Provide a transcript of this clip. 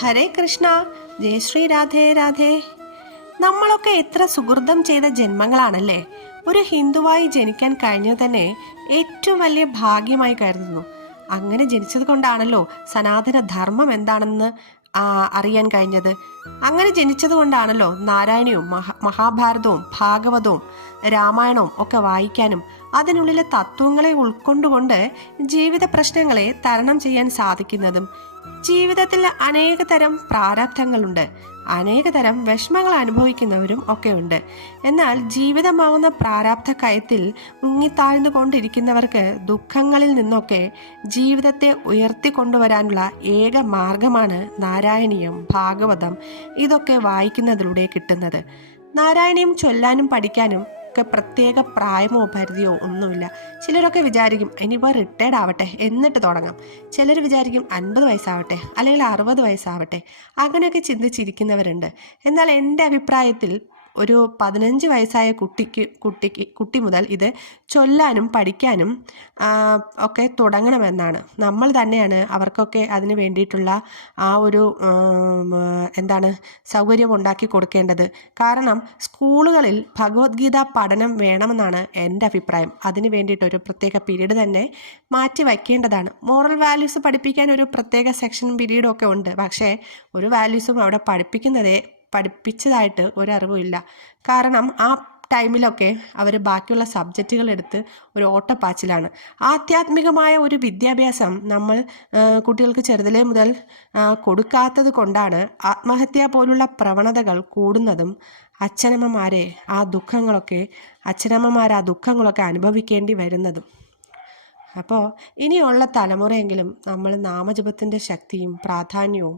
ഹരേ കൃഷ്ണ. ജയശ്രീ രാധേ രാധേ. നമ്മളൊക്കെ എത്ര സുഹൃതം ചെയ്ത ജന്മങ്ങളാണല്ലേ. ഒരു ഹിന്ദുവായി ജനിക്കാൻ കഴിഞ്ഞത് തന്നെ ഏറ്റവും വലിയ ഭാഗ്യമായി കരുതുന്നു. അങ്ങനെ ജനിച്ചത് കൊണ്ടാണല്ലോ സനാതന ധർമ്മം എന്താണെന്ന് അറിയാൻ കഴിഞ്ഞത്. അങ്ങനെ ജനിച്ചത് കൊണ്ടാണല്ലോ നാരായണിയും മഹ മഹാഭാരതവും ഭാഗവതവും രാമായണവും ഒക്കെ വായിക്കാനും അതിനുള്ളിലെ തത്വങ്ങളെ ഉൾക്കൊണ്ടുകൊണ്ട് ജീവിത പ്രശ്നങ്ങളെ തരണം ചെയ്യാൻ സാധിക്കുന്നതും ജീവിതത്തിൽ അനേക തരം പ്രാരാബ്ധങ്ങളുണ്ട് അനേക തരം വിഷമങ്ങൾ അനുഭവിക്കുന്നവരും ഒക്കെ ഉണ്ട് എന്നാൽ ജീവിതമാവുന്ന പ്രാരാബ്ധ കയത്തിൽ മുങ്ങിത്താഴ്ന്നു കൊണ്ടിരിക്കുന്നവർക്ക് ദുഃഖങ്ങളിൽ നിന്നൊക്കെ ജീവിതത്തെ ഉയർത്തിക്കൊണ്ടുവരാനുള്ള ഏക മാർഗമാണ് നാരായണീയം ഭാഗവതം. ഇതൊക്കെ വായിക്കുന്നതിലൂടെ കിട്ടുന്നത്. നാരായണീയം ചൊല്ലാനും പഠിക്കാനും ഒക്കെ പ്രത്യേക പ്രായമോ പരിധിയോ ഒന്നുമില്ല. ചിലരൊക്കെ വിചാരിക്കും ഇനിയിപ്പോൾ റിട്ടയർഡ് ആവട്ടെ എന്നിട്ട് തുടങ്ങാം. ചിലർ വിചാരിക്കും അൻപത് വയസ്സാവട്ടെ അല്ലെങ്കിൽ അറുപത് വയസ്സാവട്ടെ. അങ്ങനെയൊക്കെ ചിന്തിച്ചിരിക്കുന്നവരുണ്ട്. എന്നാൽ എന്റെ അഭിപ്രായത്തിൽ ഒരു പതിനഞ്ച് വയസ്സായ കുട്ടിക്ക് കുട്ടിക്ക് കുട്ടി മുതൽ ഇത് ചൊല്ലാനും പഠിക്കാനും ഒക്കെ തുടങ്ങണമെന്നാണ്. നമ്മൾ തന്നെയാണ് അവർക്കൊക്കെ അതിന് വേണ്ടിയിട്ടുള്ള ആ ഒരു എന്താണ് സൗകര്യം ഉണ്ടാക്കി കൊടുക്കേണ്ടത്. കാരണം സ്കൂളുകളിൽ ഭഗവത്ഗീത പഠനം വേണമെന്നാണ് എന്റെ അഭിപ്രായം. അതിന് വേണ്ടിയിട്ട് ഒരു പ്രത്യേക പീരീഡ് തന്നെ മാറ്റി വയ്ക്കേണ്ടതാണ്. മോറൽ വാല്യൂസ് പഠിപ്പിക്കാൻ ഒരു പ്രത്യേക സെക്ഷൻ പീരീഡും ഒക്കെ ഉണ്ട്. പക്ഷേ ഒരു വാല്യൂസും അവിടെ പഠിപ്പിക്കുന്നതേ പഠിപ്പിച്ചതായിട്ട് ഒരറിവും ഇല്ല കാരണം ആ ടൈമിലൊക്കെ അവർ ബാക്കിയുള്ള സബ്ജക്റ്റുകൾ എടുത്ത് ഒരു ഓട്ടപ്പാച്ചിലാണ്. ആധ്യാത്മികമായ ഒരു വിദ്യാഭ്യാസം നമ്മൾ കുട്ടികൾക്ക് ചെറുതിലേ മുതൽ കൊടുക്കാത്തത് കൊണ്ടാണ് ആത്മഹത്യ പോലുള്ള പ്രവണതകൾ കൂടുന്നതും അച്ഛനമ്മമാരെ ആ ദുഃഖങ്ങളൊക്കെ അച്ഛനമ്മമാർ ആ ദുഃഖങ്ങളൊക്കെ അനുഭവിക്കേണ്ടി വരുന്നതും. അപ്പോൾ ഇനിയുള്ള തലമുറയെങ്കിലും നമ്മൾ നാമജപത്തിന്റെ ശക്തിയും പ്രാധാന്യവും